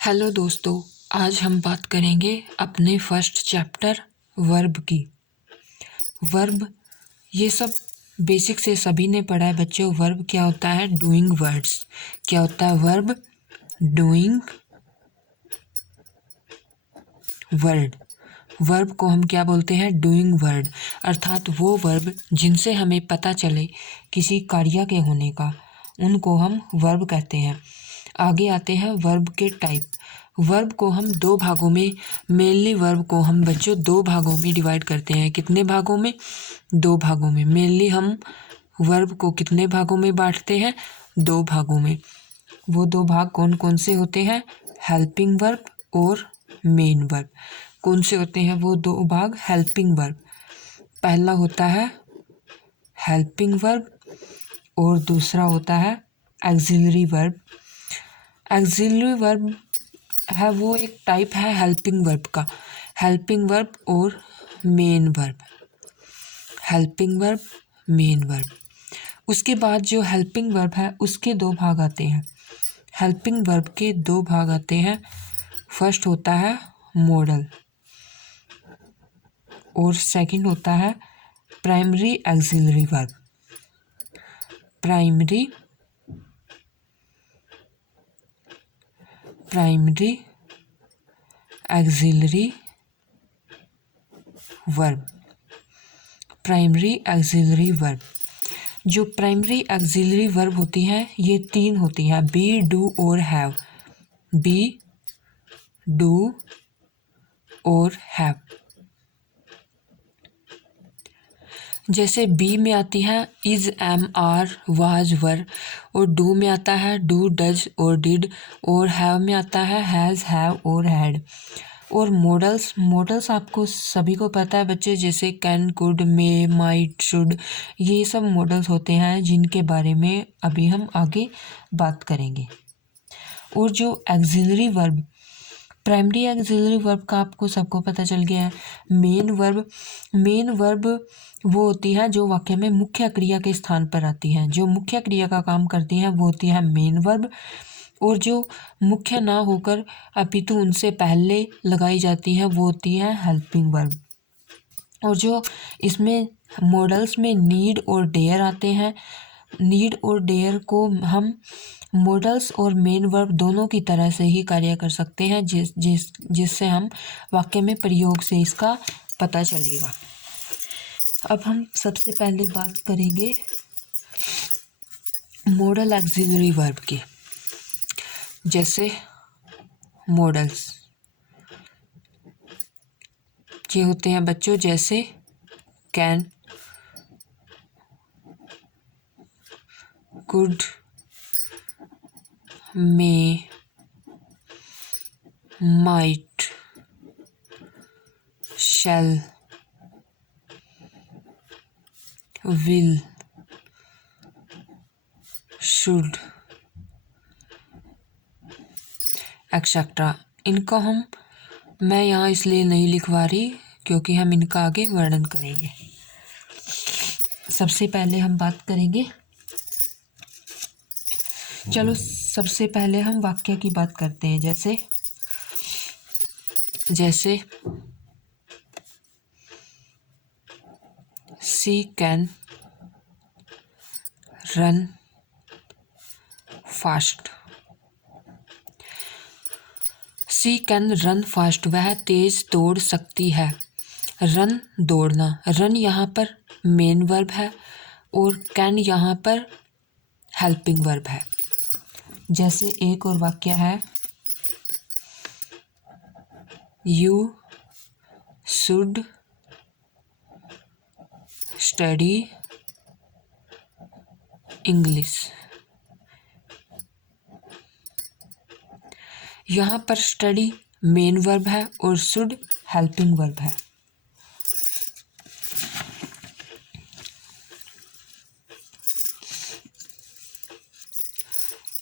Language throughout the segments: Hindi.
हेलो दोस्तों, आज हम बात करेंगे अपने फर्स्ट चैप्टर वर्ब की। वर्ब ये सब बेसिक से सभी ने पढ़ा है बच्चों। वर्ब क्या होता है? Doing words. क्या होता है वर्ब? Doing word. वर्ब को हम क्या बोलते हैं? डूइंग वर्ड, अर्थात वो वर्ब जिनसे हमें पता चले किसी कार्य के होने का, उनको हम वर्ब कहते हैं। आगे आते हैं वर्ब के टाइप। वर्ब को हम दो भागों में, मेनली वर्ब को हम बच्चों दो भागों में डिवाइड करते हैं। कितने भागों में? दो भागों में। मेनली हम वर्ब को कितने भागों में बांटते हैं? दो भागों में। वो दो भाग कौन कौन से होते हैं? हेल्पिंग वर्ब और मेन वर्ब। कौन से होते हैं वो दो भाग? Helping verb. पहला होता है हेल्पिंग वर्ब और दूसरा होता है एक्सिलरी वर्ब। एक्सिलरी वर्ब है वो एक टाइप है हेल्पिंग वर्ब का। हेल्पिंग वर्ब और main verb. Helping verb, main verb. उसके बाद जो हेल्पिंग वर्ब है उसके दो भाग आते हैं। हेल्पिंग वर्ब के दो भाग आते हैं। फर्स्ट होता है मॉडल और सेकंड होता है primary axillary verb. Primary axillary verb. Primary axillary verb. जो प्राइमरी एक्सिलरी वर्ब होती हैं ये तीन होती हैं, बी, डू और हैव। बी, डू और हैव। जैसे बी में आती है इज, एम, आर, वाज, वर, और डू में आता है डू, डज और डिड, और हैव में आता है हैज़, हैव और हैड। और मॉडल्स आपको सभी को पता है बच्चे, जैसे can, could, may, might, should. ये सब मॉडल्स होते हैं जिनके बारे में अभी हम आगे बात करेंगे। और जो axillary verb, primary axillary verb का आपको सबको पता चल गया है। मेन वर्ब वो होती है जो वाक्य में मुख्य क्रिया के स्थान पर आती है, जो मुख्य क्रिया का काम करती है वो होती है मेन वर्ब। और जो मुख्य ना होकर अपितु उनसे पहले लगाई जाती है वो होती है हेल्पिंग वर्ब। और जो इसमें मॉडल्स में नीड और डेयर आते हैं, नीड और डेयर को हम मॉडल्स और मेन वर्ब दोनों की तरह से ही कार्य कर सकते हैं, जिससे हम वाक्य में प्रयोग से इसका पता चलेगा। अब हम सबसे पहले बात करेंगे मॉडल एक्सिलरी वर्ब की। जैसे मॉडल्स ये होते हैं बच्चों, जैसे can, could, may, might, shall, will, should, etcetera. इनको मैं यहाँ इसलिए नहीं लिखवा रही क्योंकि हम इनका आगे वर्णन करेंगे। सबसे पहले हम बात करेंगे, चलो सबसे पहले हम वाक्य की बात करते हैं। जैसे she can run fast. She can run fast, वह तेज दौड़ सकती है। रन दौड़ना, रन यहाँ पर मेन वर्ब है और कैन यहाँ पर हेल्पिंग वर्ब है। जैसे एक और वाक्य है, यू शुड स्टडी इंग्लिश। यहाँ पर स्टडी मेन वर्ब है और शुड हेल्पिंग वर्ब है।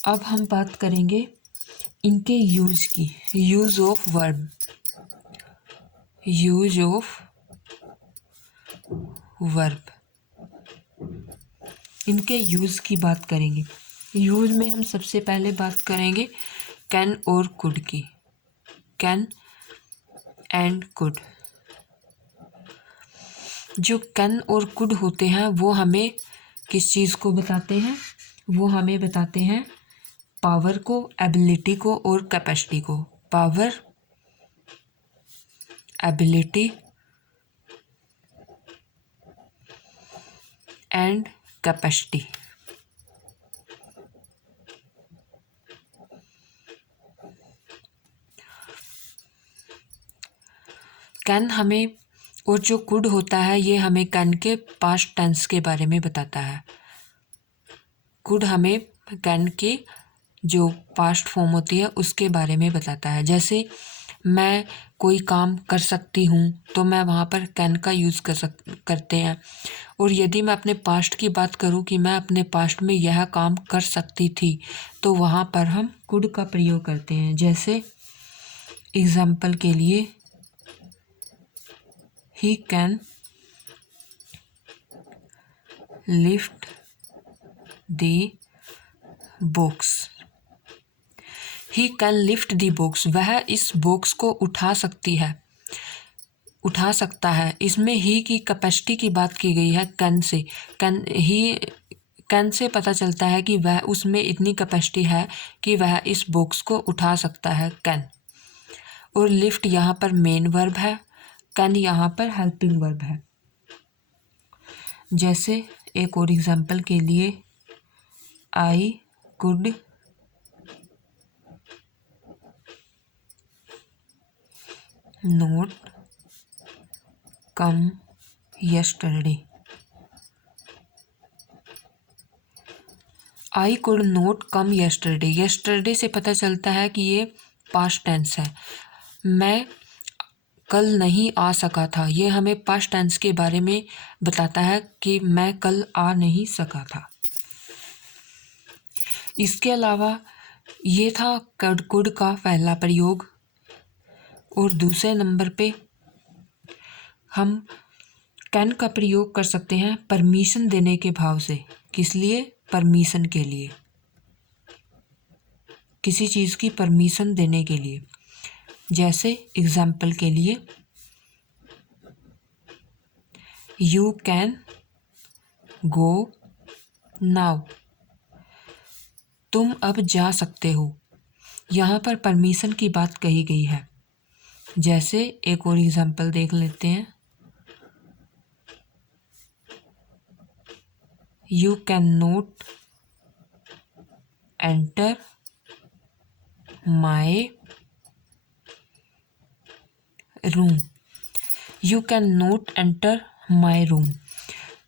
अब हम बात करेंगे इनके यूज की। Use of verb, use of verb, इनके यूज की बात करेंगे। यूज में हम सबसे पहले बात करेंगे कैन और कुड की, कैन एंड कुड। जो कैन और कुड होते हैं वो हमें किस चीज़ को बताते हैं? वो हमें बताते हैं पावर को, एबिलिटी को और कैपेसिटी को। Power, ability and capacity. Can हमें, और जो कुड होता है ये हमें कैन के पास्ट टेंस के बारे में बताता है। कुड हमें कैन की जो पास्ट फॉर्म होती है उसके बारे में बताता है। जैसे मैं कोई काम कर सकती हूँ तो मैं वहाँ पर कैन का यूज़ करते हैं। और यदि मैं अपने पास्ट की बात करूँ कि मैं अपने पास्ट में यह काम कर सकती थी तो वहाँ पर हम कुड का प्रयोग करते हैं। जैसे एग्जाम्पल के लिए, he can lift the box. He can lift the box, वह इस बॉक्स को उठा सकता है। इसमें ही की कैपेसिटी की बात की गई है कैन से। कैन से पता चलता है कि वह, उसमें इतनी कैपेसिटी है कि वह इस बॉक्स को उठा सकता है, कैन। और लिफ्ट यहाँ पर मेन वर्ब है, कैन यहाँ पर हेल्पिंग वर्ब है। जैसे एक और एग्जांपल के लिए, I could note come yesterday। I could note come yesterday। yesterday से पता चलता है कि ये पास्ट टेंस है। मैं कल नहीं आ सका था, ये हमें पास्ट टेंस के बारे में बताता है कि मैं कल आ नहीं सका था। इसके अलावा ये था कुड का पहला प्रयोग। और दूसरे नंबर पे हम कैन का प्रयोग कर सकते हैं परमिशन देने के भाव से। किस लिए? परमिशन के लिए, किसी चीज़ की परमिशन देने के लिए। जैसे एग्जाम्पल के लिए, यू कैन गो नाउ, तुम अब जा सकते हो। यहाँ पर परमिशन की बात कही गई है। जैसे एक और एग्जाम्पल देख लेते हैं, you can note enter my room. You can note enter my room,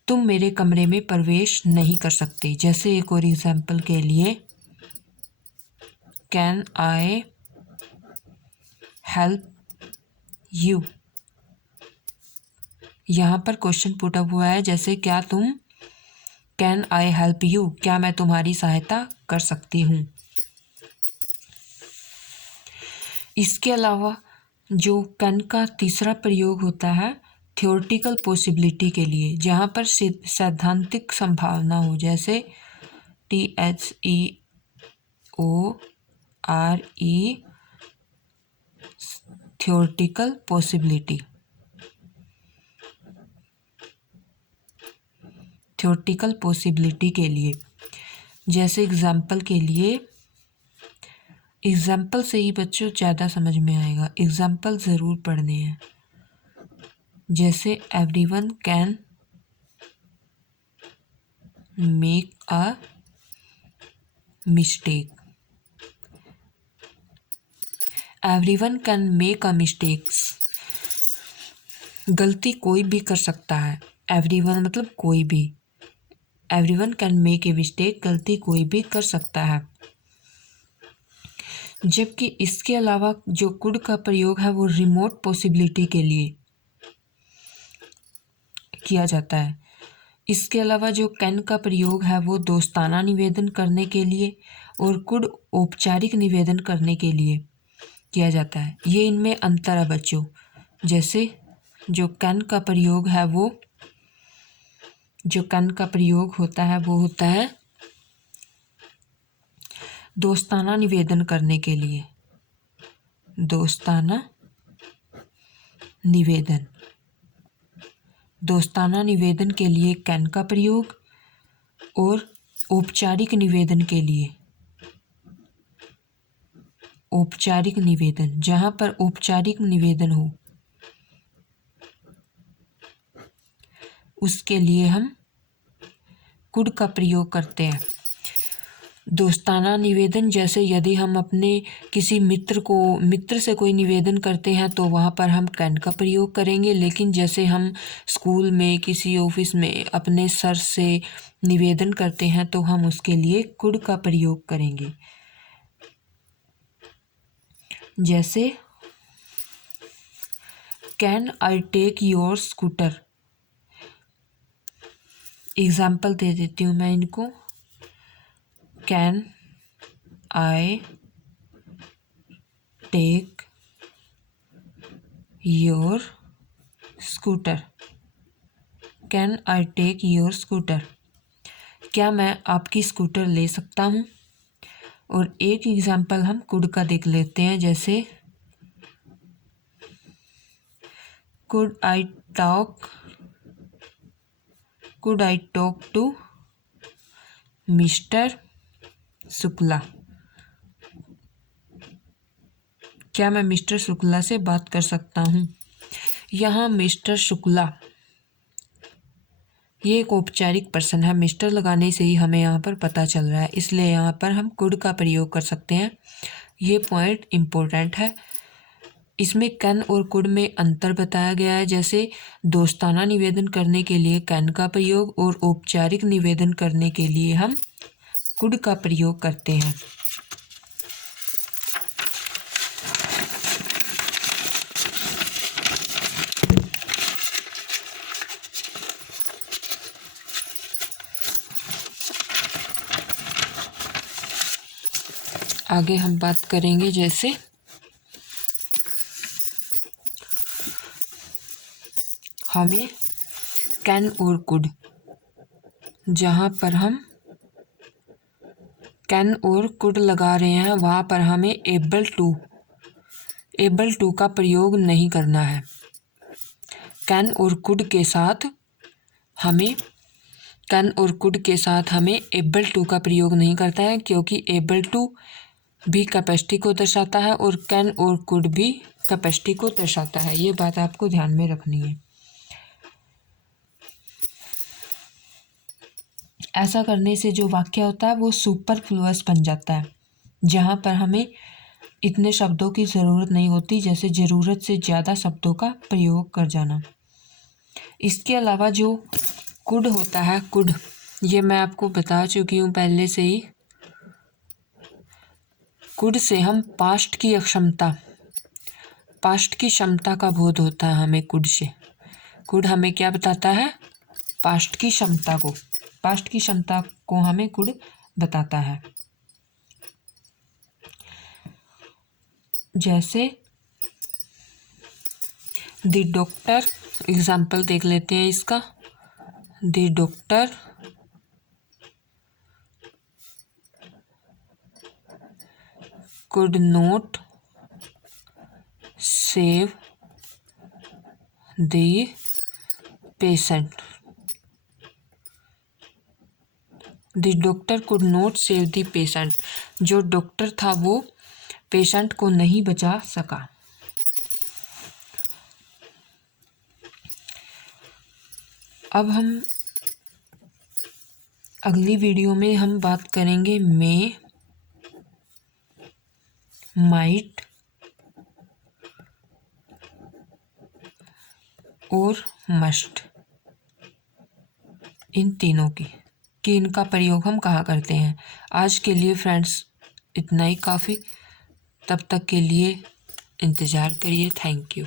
तुम मेरे कमरे में प्रवेश नहीं कर सकते। जैसे एक और एग्जाम्पल के लिए, कैन आई हेल्प यू। यहाँ पर क्वेश्चन पुट अप हुआ है, जैसे क्या तुम, कैन आई हेल्प यू, क्या मैं तुम्हारी सहायता कर सकती हूँ। इसके अलावा जो कैन का तीसरा प्रयोग होता है थ्योरेटिकल पॉसिबिलिटी के लिए, जहाँ पर सैद्धांतिक संभावना हो। जैसे THEORE, theoretical possibility. Theoretical possibility के लिए, जैसे एग्जाम्पल के लिए, एग्जाम्पल से ही बच्चों ज़्यादा समझ में आएगा, एग्जाम्पल ज़रूर पढ़ने हैं। जैसे everyone can make a mistake. Everyone can make a mistakes, गलती कोई भी कर सकता है। एवरीवन मतलब कोई भी, everyone can make a mistake, गलती कोई भी कर सकता है। जबकि इसके अलावा जो कुड का प्रयोग है वो रिमोट पॉसिबिलिटी के लिए किया जाता है। इसके अलावा जो कैन का प्रयोग है वो दोस्ताना निवेदन करने के लिए और कुड औपचारिक निवेदन करने के लिए किया जाता है। ये इनमें अंतर है बच्चों। जैसे जो कैन का प्रयोग है वो, जो कैन का प्रयोग होता है वो होता है दोस्ताना निवेदन करने के लिए, दोस्ताना निवेदन, दोस्ताना निवेदन के लिए कैन का प्रयोग, और औपचारिक निवेदन के लिए, औपचारिक निवेदन, जहाँ पर औपचारिक निवेदन हो उसके लिए हम कुड का प्रयोग करते हैं। दोस्ताना निवेदन, जैसे यदि हम अपने किसी मित्र से कोई निवेदन करते हैं तो वहाँ पर हम कैन का प्रयोग करेंगे, लेकिन जैसे हम स्कूल में, किसी ऑफिस में अपने सर से निवेदन करते हैं तो हम उसके लिए कुड का प्रयोग करेंगे। जैसे can I take your scooter, example दे देती हूँ मैं इनको। Can I take your scooter, can I take your scooter, क्या मैं आपकी स्कूटर ले सकता हूँ। और एक एग्जाम्पल हम कुड का देख लेते हैं, जैसे could I talk to mister Shukla, क्या मैं मिस्टर शुक्ला से बात कर सकता हूँ। यहाँ मिस्टर शुक्ला ये एक औपचारिक पर्सन है, मिस्टर लगाने से ही हमें यहाँ पर पता चल रहा है, इसलिए यहाँ पर हम कुड का प्रयोग कर सकते हैं। ये पॉइंट इम्पोर्टेंट है। इसमें कैन और कुड में अंतर बताया गया है, जैसे दोस्ताना निवेदन करने के लिए कैन का प्रयोग और औपचारिक निवेदन करने के लिए हम कुड का प्रयोग करते हैं। आगे हम बात करेंगे, जैसे हमें कैन और कुड, जहाँ पर हम कैन और कुड लगा रहे हैं वहाँ पर हमें एबल टू का प्रयोग नहीं करना है। कैन और कुड के साथ हमें एबल टू का प्रयोग नहीं करता है, क्योंकि एबल टू भी कैपेसिटी को दर्शाता है और कैन और कुड भी कैपेसिटी को दर्शाता है। ये बात आपको ध्यान में रखनी है। ऐसा करने से जो वाक्य होता है वो सुपरफ्लुअस बन जाता है, जहाँ पर हमें इतने शब्दों की ज़रूरत नहीं होती, जैसे ज़रूरत से ज़्यादा शब्दों का प्रयोग कर जाना। इसके अलावा जो कुड होता है, कुड ये मैं आपको बता चुकी हूँ पहले से ही। कुड से हम पास्ट की क्षमता का बोध होता है हमें कुड से। कुड हमें क्या बताता है? पास्ट की क्षमता को हमें कुड बताता है। जैसे द डॉक्टर, एग्जाम्पल देख लेते हैं इसका। The doctor could not save the patient. The doctor could not save the patient. जो डॉक्टर था वो पेशेंट को नहीं बचा सका। अब हम अगली वीडियो में हम बात करेंगे मे, माइट और मस्ट, इन तीनों की कि इनका प्रयोग हम कहाँ करते हैं। आज के लिए फ्रेंड्स इतना ही काफ़ी। तब तक के लिए इंतज़ार करिए। Thank you.